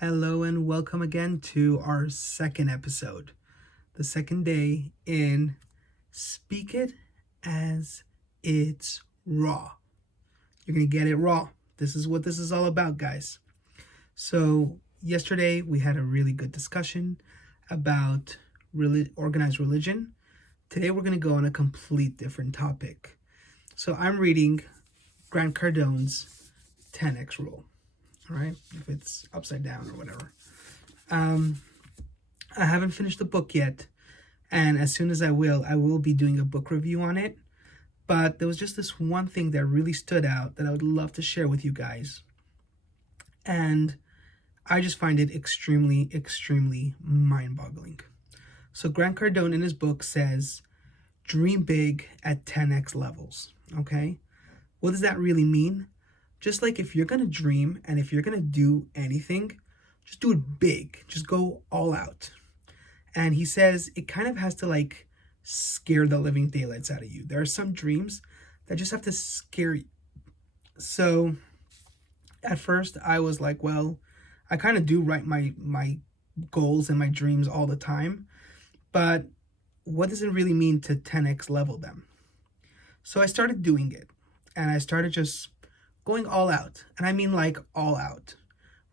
Hello and welcome again to our second episode, the second day in Speak It as It's Raw. You're going to get it raw. This is what this is all about, guys. So, yesterday we had a really good discussion about organized religion. Today we're going to go on a complete different topic. So, I'm reading Grant Cardone's 10x rule. All right, if it's upside down or whatever. I haven't finished the book yet, and as soon as I will be doing a book review on it. But there was just this one thing that really stood out that I would love to share with you guys. And I just find it extremely, extremely mind-boggling. So Grant Cardone in his book says, dream big at 10x levels, okay? What does that really mean? Just like if you're going to dream and if you're going to do anything, just do it big. Just go all out. And he says it kind of has to scare the living daylights out of you. There are some dreams that just have to scare you. So at first I was like, well, I kind of do write my goals and my dreams all the time. But what does it really mean to 10x level them? So I started doing it. And I started just going all out, and I mean all out,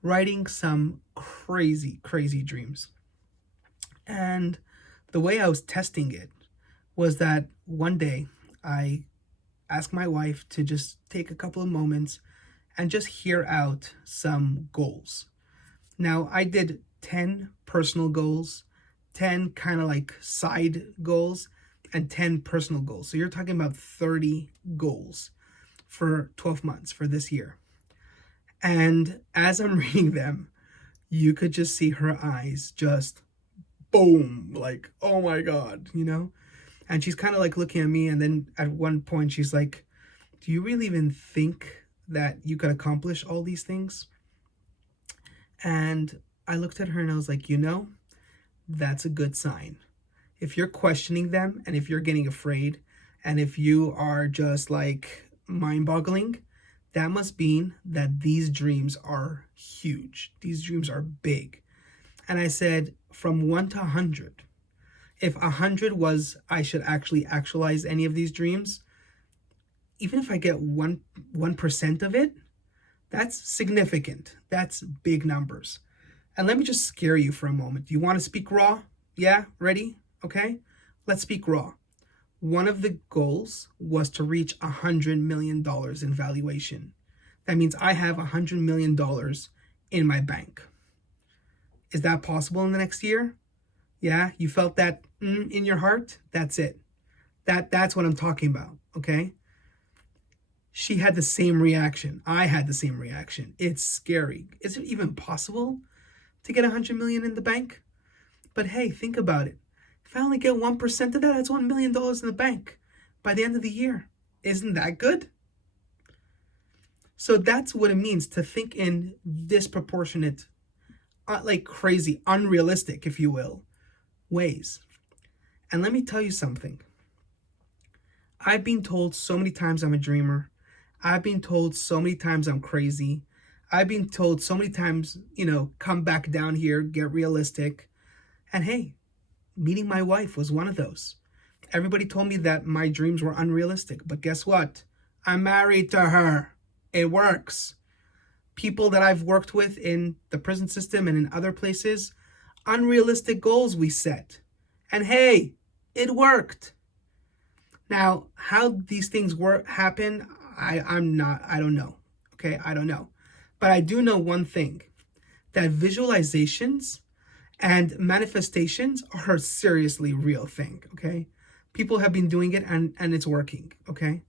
writing some crazy, crazy dreams. And the way I was testing it was that one day I asked my wife to just take a couple of moments and just hear out some goals. Now, I did 10 personal goals, 10 kind of side goals, and 10 personal goals. So you're talking about 30 goals for 12 months for this year. And as I'm reading them, you could just see her eyes just boom, oh my God, And she's kind of looking at me, and then at one point she's like, do you really even think that you could accomplish all these things? And I looked at her and I was like, that's a good sign. If you're questioning them and if you're getting afraid and if you are just mind-boggling, that must mean that these dreams are huge. These dreams are big. And I said, from 1 to 100, if 100 was I should actually actualize any of these dreams, even if I get 1% of it, that's significant. That's big numbers. And let me just scare you for a moment. Do you want to speak raw? Yeah? Ready? Okay? Let's speak raw. One of the goals was to reach $100 million in valuation. That means I have $100 million in my bank. Is that possible in the next year? Yeah, you felt that in your heart? That's it. That's what I'm talking about, okay? She had the same reaction. I had the same reaction. It's scary. Is it even possible to get $100 million in the bank? But hey, think about it. If I only get 1% of that, that's $1 million in the bank by the end of the year. Isn't that good? So that's what it means to think in disproportionate, crazy, unrealistic, if you will, ways. And let me tell you something. I've been told so many times I'm a dreamer. I've been told so many times I'm crazy. I've been told so many times, come back down here, get realistic. And hey, meeting my wife was one of those. Everybody told me that my dreams were unrealistic, but guess what? I'm married to her. It works. People that I've worked with in the prison system and in other places, unrealistic goals we set. And hey, it worked. Now, how these things happen, I don't know. Okay, I don't know. But I do know one thing, that visualizations and manifestations are a seriously real thing, okay? People have been doing it and it's working, okay?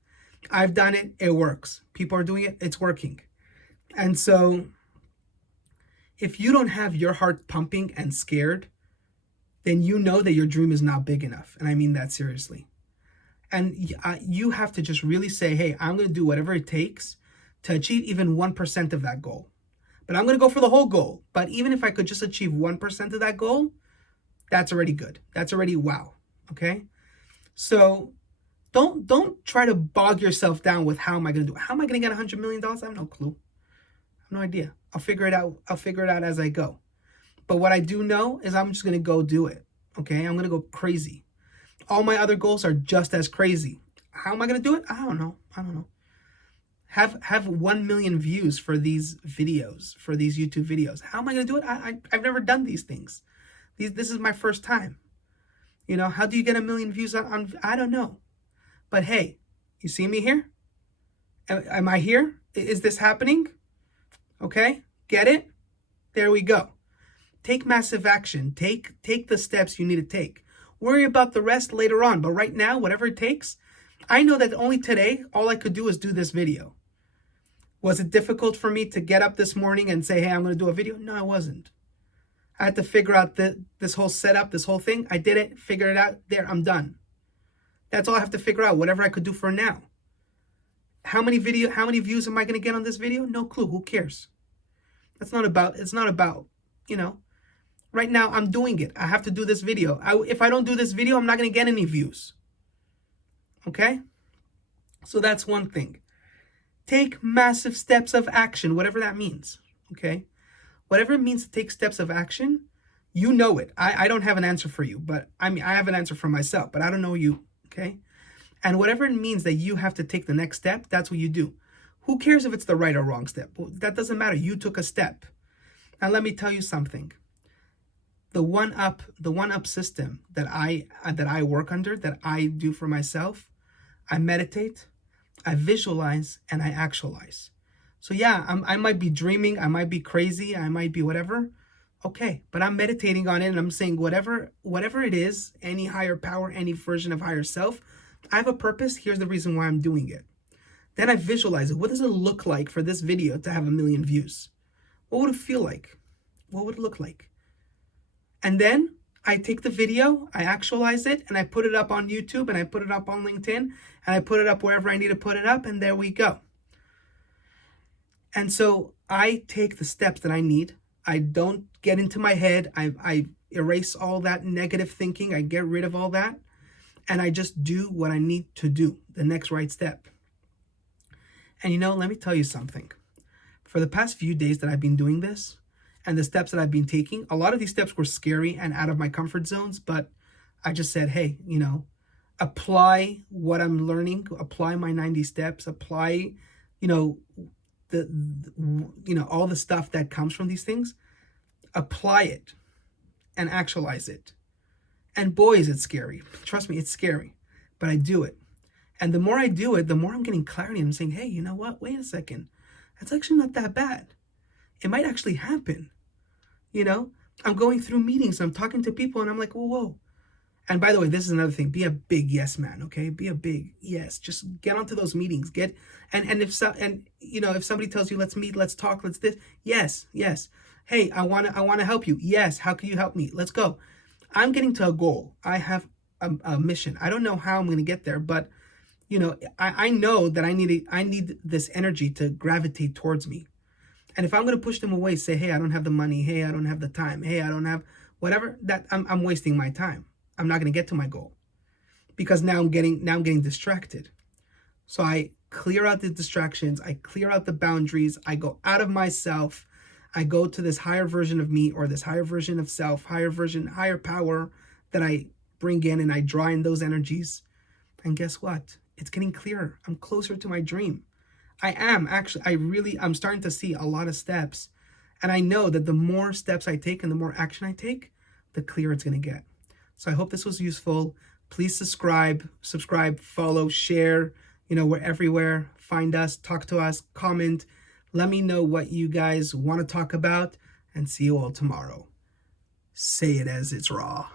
I've done it, it works. People are doing it, it's working. And so if you don't have your heart pumping and scared, then you know that your dream is not big enough. And I mean that seriously. And you have to just really say, hey, I'm going to do whatever it takes to achieve even 1% of that goal. But I'm going to go for the whole goal. But even if I could just achieve 1% of that goal, that's already good. That's already wow. Okay? So don't try to bog yourself down with how am I going to do it? How am I going to get $100 million? I have no clue. No idea. I'll figure it out. I'll figure it out as I go. But what I do know is I'm just going to go do it. Okay? I'm going to go crazy. All my other goals are just as crazy. How am I going to do it? I don't know. Have 1 million views for these videos, for these YouTube videos. How am I going to do it? I've never done these things. This is my first time. You know, how do you get 1 million views on I don't know. But hey, you see me here? Am I here? Is this happening? Okay? Get it? There we go. Take massive action. Take the steps you need to take. Worry about the rest later on. But right now, whatever it takes, I know that only today, all I could do is do this video. Was it difficult for me to get up this morning and say, hey, I'm going to do a video? No, it wasn't. I had to figure out this whole setup, this whole thing. I did it, figured it out. There, I'm done. That's all I have to figure out, whatever I could do for now. How many views am I going to get on this video? No clue. Who cares? It's not about, you know, right now I'm doing it. I have to do this video. If I don't do this video, I'm not going to get any views. Okay? So that's one thing. Take massive steps of action, whatever that means. Okay? Whatever it means to take steps of action, you know it. I don't have an answer for you, but I have an answer for myself, but I don't know you. Okay? And whatever it means that you have to take the next step, that's what you do. Who cares if it's the right or wrong step? Well, that doesn't matter. You took a step. Now let me tell you something. The OneUp system that I work under, that I do for myself, I meditate, I visualize, and I actualize. So yeah, I might be dreaming, I might be crazy, I might be whatever. Okay, but I'm meditating on it and I'm saying whatever it is, any higher power, any version of higher self, I have a purpose. Here's the reason why I'm doing it. Then I visualize it. What does it look like for this video to have 1 million views? What would it feel like? What would it look like? And then I take the video, I actualize it, and I put it up on YouTube, and I put it up on LinkedIn, and I put it up wherever I need to put it up, and there we go. And so I take the steps that I need. I don't get into my head. I erase all that negative thinking. I get rid of all that. And I just do what I need to do, the next right step. And you know, let me tell you something. For the past few days that I've been doing this, and the steps that I've been taking, a lot of these steps were scary and out of my comfort zones, but I just said, hey, you know, apply what I'm learning, apply my 90 steps, apply, you know, all the stuff that comes from these things, apply it and actualize it. And boy, is it scary. Trust me, it's scary, but I do it. And the more I do it, the more I'm getting clarity. I'm saying, hey, you know what? Wait a second. That's actually not that bad. It might actually happen. You know, I'm going through meetings, I'm talking to people, and I'm like, whoa. And by the way, this is another thing. Be a big yes man, okay? Be a big yes. Just get onto those meetings. If somebody tells you, let's meet, let's talk, let's this. Yes. Hey, I wanna help you. Yes. How can you help me? Let's go. I'm getting to a goal. I have a mission. I don't know how I'm gonna get there, but you know, I know that I need this energy to gravitate towards me. And if I'm going to push them away, say, hey, I don't have the money. Hey, I don't have the time. Hey, I don't have whatever, that I'm wasting my time. I'm not going to get to my goal because now I'm getting distracted. So I clear out the distractions. I clear out the boundaries. I go out of myself. I go to this higher version of me, or this higher version of self, higher power that I bring in, and I draw in those energies. And guess what? It's getting clearer. I'm closer to my dream. I'm starting to see a lot of steps. And I know that the more steps I take and the more action I take, the clearer it's going to get. So I hope this was useful. Please subscribe, follow, share. You know, we're everywhere. Find us, talk to us, comment. Let me know what you guys want to talk about, and see you all tomorrow. Say it as it's raw.